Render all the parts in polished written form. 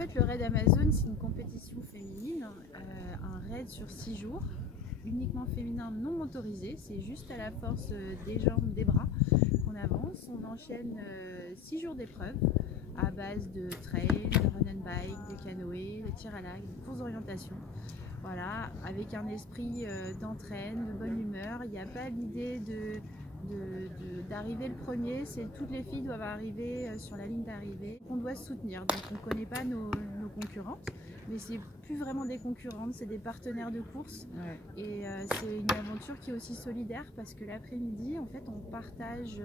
fait, le raid Amazon, c'est une compétition féminine, un raid sur 6 jours, uniquement féminin non motorisé. C'est juste à la force des jambes, des bras qu'on avance. On enchaîne 6 jours d'épreuves à base de trail, de run and bike, de canoë, de tir à l'arc, de courses d'orientation. Voilà, avec un esprit d'entraîne, de bonne humeur. Il n'y a pas l'idée d'arriver le premier, c'est toutes les filles doivent arriver sur la ligne d'arrivée. On doit se soutenir, donc on ne connaît pas nos concurrentes, mais c'est plus vraiment des concurrentes, c'est des partenaires de course. Ouais. Et c'est une aventure qui est aussi solidaire parce que l'après-midi, en fait, on partage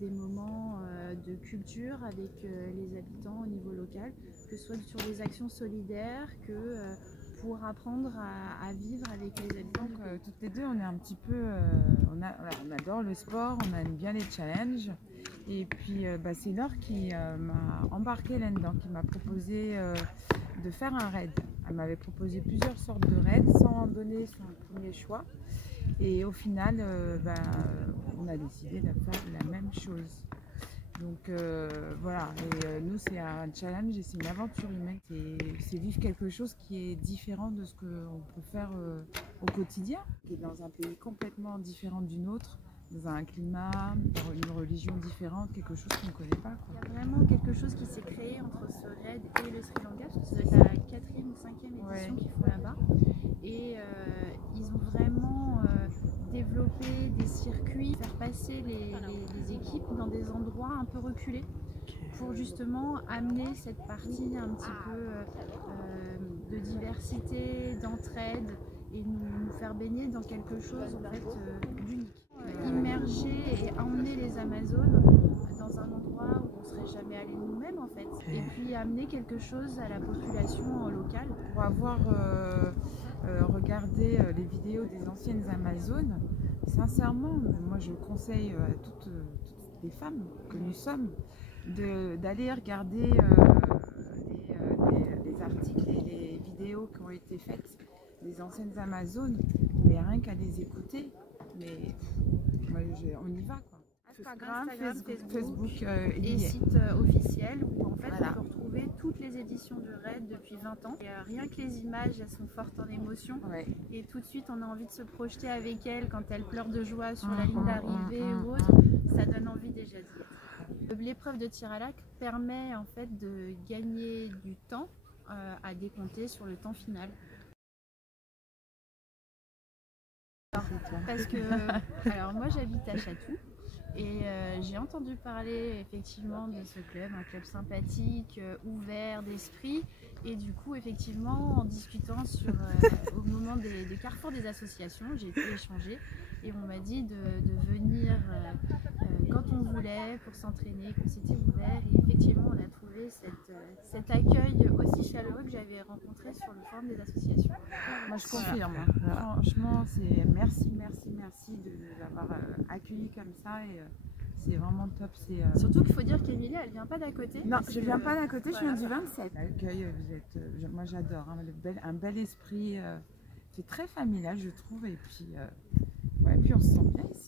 des moments de culture avec les habitants au niveau local, que ce soit sur des actions solidaires, que pour apprendre à vivre avec les habitants. Donc, toutes les deux, on est un petit peu, on adore le sport, on aime bien les challenges. Et puis, c'est Laure qui m'a embarqué là-dedans, qui m'a proposé de faire un raid. Elle m'avait proposé plusieurs sortes de raids sans en donner son premier choix. Et au final, on a décidé de faire la même chose. Donc voilà, et nous c'est un challenge et c'est une aventure humaine. C'est vivre quelque chose qui est différent de ce qu'on peut faire au quotidien, qui est dans un pays complètement différent du nôtre, dans un climat, une religion différente, quelque chose qu'on ne connaît pas, quoi. Il y a vraiment quelque chose qui s'est créé entre ce raid et le Sri Lanka, parce que c'est la 4e ou 5e édition qu'ils font là-bas. Et ils ont vraiment développé des circuits, faire passer les équipes dans des endroits un peu reculés pour justement amener cette partie un petit peu de diversité, d'entraide et nous faire baigner dans quelque chose en fait d'unique. Immerger et emmener les Amazones dans un endroit où on ne serait jamais allé nous-mêmes en fait. Et puis amener quelque chose à la population locale. Pour avoir regardé les vidéos des anciennes Amazones, sincèrement, moi je conseille à toutes les femmes que nous sommes d'aller regarder les articles et les vidéos qui ont été faites des anciennes Amazones, mais rien qu'à les écouter, mais moi, on y va quoi. Instagram, Facebook et site officiel où en fait on peut retrouver toutes les éditions du raid depuis 20 ans. Et, rien que les images, elles sont fortes en émotion et tout de suite on a envie de se projeter avec elles quand elles pleurent de joie sur la ligne d'arrivée ou autre, ça donne envie déjà d'y être. L'épreuve de tir à l'arc permet en fait de gagner du temps à décompter sur le temps final. Parce que alors moi j'habite à Chatou et j'ai entendu parler effectivement de ce club, un club sympathique, ouvert d'esprit, et du coup effectivement en discutant au moment des carrefours des associations, j'ai pu échanger et on m'a dit de venir quand on voulait pour s'entraîner, que c'était ouvert, et effectivement on a trouvé cet accueil aussi chaleureux que j'avais rencontré sur le forum des associations. Moi je confirme, franchement c'est merci de nous avoir accueillis comme ça et c'est vraiment top. Surtout qu'il faut dire qu'Emilia elle vient pas d'à côté. Non, je viens pas d'à côté, je viens du 27. L'accueil, moi j'adore, hein, un bel esprit, c'est très familial je trouve, et puis on se sent bien ici.